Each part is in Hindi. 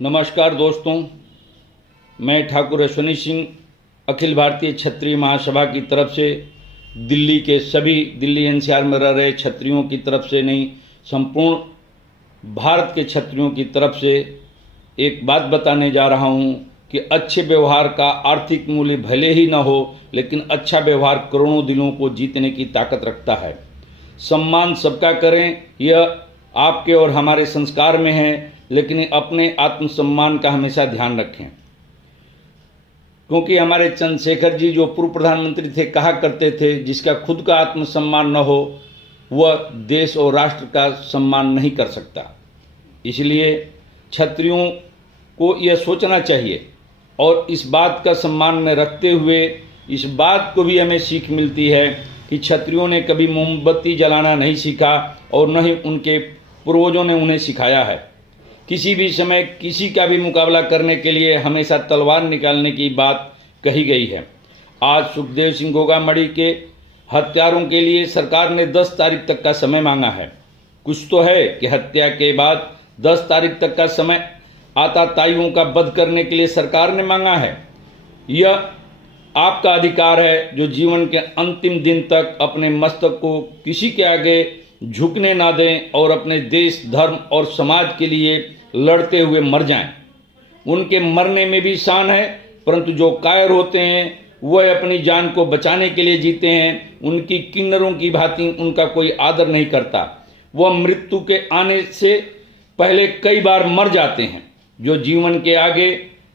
नमस्कार दोस्तों, मैं ठाकुर अश्वनी सिंह अखिल भारतीय क्षत्रिय महासभा की तरफ से दिल्ली के सभी दिल्ली एनसीआर में रह रहे क्षत्रियों की तरफ से नहीं, संपूर्ण भारत के क्षत्रियों की तरफ से एक बात बताने जा रहा हूं कि अच्छे व्यवहार का आर्थिक मूल्य भले ही न हो, लेकिन अच्छा व्यवहार करोड़ों दिलों को जीतने की ताकत रखता है। सम्मान सबका करें, यह आपके और हमारे संस्कार में है, लेकिन अपने आत्मसम्मान का हमेशा ध्यान रखें, क्योंकि हमारे चंद्रशेखर जी जो पूर्व प्रधानमंत्री थे कहा करते थे, जिसका खुद का आत्मसम्मान न हो वह देश और राष्ट्र का सम्मान नहीं कर सकता। इसलिए क्षत्रियों को यह सोचना चाहिए और इस बात का सम्मान में रखते हुए इस बात को भी हमें सीख मिलती है कि क्षत्रियों ने कभी मोमबत्ती जलाना नहीं सीखा और न ही उनके पूर्वजों ने उन्हें सिखाया है। किसी भी समय किसी का भी मुकाबला करने के लिए हमेशा तलवार निकालने की बात कही गई है। आज सुखदेव सिंह गोगामड़ी के हत्यारों के लिए सरकार ने 10 तारीख तक का समय मांगा है। कुछ तो है कि हत्या के बाद 10 तारीख तक का समय आताताइयों का वध करने के लिए सरकार ने मांगा है। यह आपका अधिकार है जो जीवन के अंतिम दिन तक अपने मस्तक को किसी के आगे झुकने ना दें और अपने देश, धर्म और समाज के लिए लड़ते हुए मर जाएं। उनके मरने में भी शान है, परंतु जो कायर होते हैं वह अपनी जान को बचाने के लिए जीते हैं। उनकी किन्नरों की भांति उनका कोई आदर नहीं करता। वह मृत्यु के आने से पहले कई बार मर जाते हैं। जो जीवन के आगे,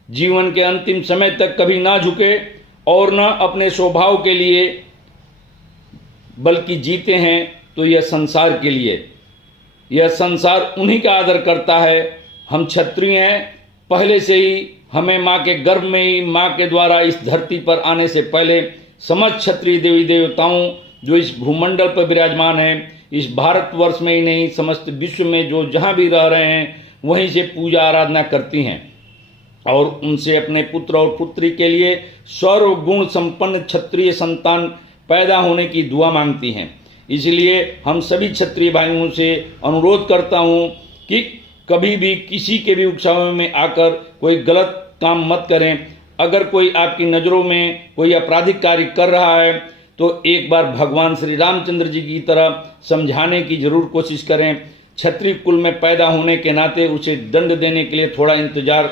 जीवन के अंतिम समय तक कभी ना झुके और न अपने स्वभाव के लिए बल्कि जीते हैं, तो यह संसार के लिए, यह संसार उन्हीं का आदर करता है। हम क्षत्रिय हैं, पहले से ही हमें माँ के गर्भ में ही माँ के द्वारा इस धरती पर आने से पहले समस्त क्षत्रिय देवी देवताओं जो इस भूमंडल पर विराजमान हैं, इस भारतवर्ष में ही नहीं समस्त विश्व में जो जहाँ भी रह रहे हैं वहीं से पूजा आराधना करती हैं और उनसे अपने पुत्र और पुत्री के लिए सर्व गुण संपन्न क्षत्रिय संतान पैदा होने की दुआ मांगती हैं। इसलिए हम सभी क्षत्रिय भाइयों से अनुरोध करता हूं कि कभी भी किसी के भी उकसावे में आकर कोई गलत काम मत करें। अगर कोई आपकी नज़रों में कोई आपराधिक कार्य कर रहा है तो एक बार भगवान श्री रामचंद्र जी की तरह समझाने की जरूर कोशिश करें। क्षत्रिय कुल में पैदा होने के नाते उसे दंड देने के लिए थोड़ा इंतजार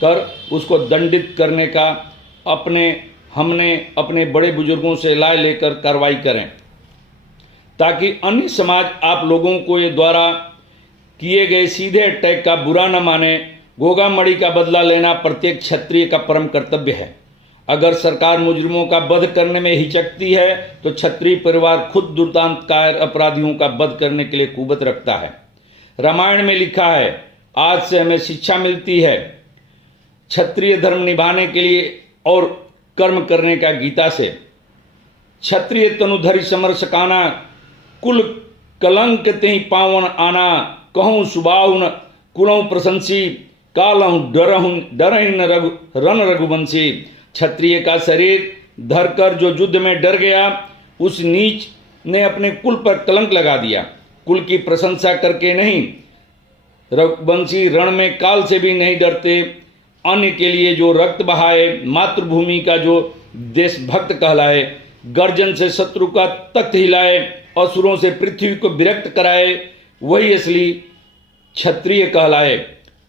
कर उसको दंडित करने का हमने अपने बड़े बुजुर्गों से राय लेकर कार्रवाई करें, ताकि अन्य समाज आप लोगों को ये द्वारा किए गए सीधे अटैक का बुरा न माने। गोगामड़ी का बदला लेना प्रत्येक क्षत्रिय का परम कर्तव्य है। अगर सरकार मुजरिमों का वध करने में हिचकती है तो क्षत्रिय परिवार खुद दुर्दांतकार अपराधियों का वध करने के लिए कुवत रखता है। रामायण में लिखा है, आज से हमें शिक्षा मिलती है क्षत्रिय धर्म निभाने के लिए और कर्म करने का गीता से। क्षत्रिय तनुधरि समर सकाना, कुल कलंक तेहि पावन आना, कहूँ सुबाहुन कुलहु प्रशंसी, कालहु डरहिन रन रघुवंशी। क्षत्रिय का शरीर धरकर जो युद्ध में डर गया, उस नीच ने अपने कुल पर कलंक लगा दिया। कुल की प्रशंसा करके नहीं, रघुवंशी रण में काल से भी नहीं डरते। अन्य के लिए जो रक्त बहाए, मातृभूमि का जो देशभक्त कहलाए, गर्जन से शत्रु का तख्त हिलाए, असुरों से पृथ्वी को विरक्त कराए, वही असली क्षत्रिय कहलाए।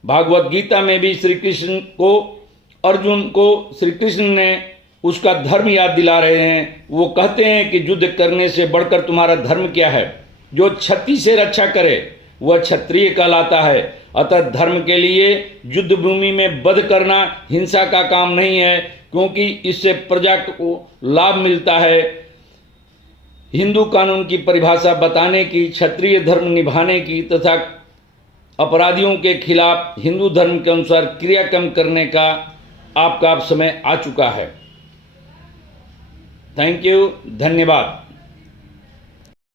भागवत गीता में भी श्री कृष्ण को, अर्जुन को श्री कृष्ण ने उसका धर्म याद दिला रहे हैं। वो कहते हैं कि युद्ध करने से बढ़कर तुम्हारा धर्म क्या है? जो क्षति से रक्षा करे वह क्षत्रिय कहलाता है। अतः धर्म के लिए युद्ध भूमि में वध करना हिंसा का काम नहीं है, क्योंकि इससे प्रजा को लाभ मिलता है। हिंदू कानून की परिभाषा बताने की, क्षत्रिय धर्म निभाने की तथा अपराधियों के खिलाफ हिंदू धर्म के अनुसार क्रियाक्रम करने का आपका अब समय आ चुका है। थैंक यू, धन्यवाद।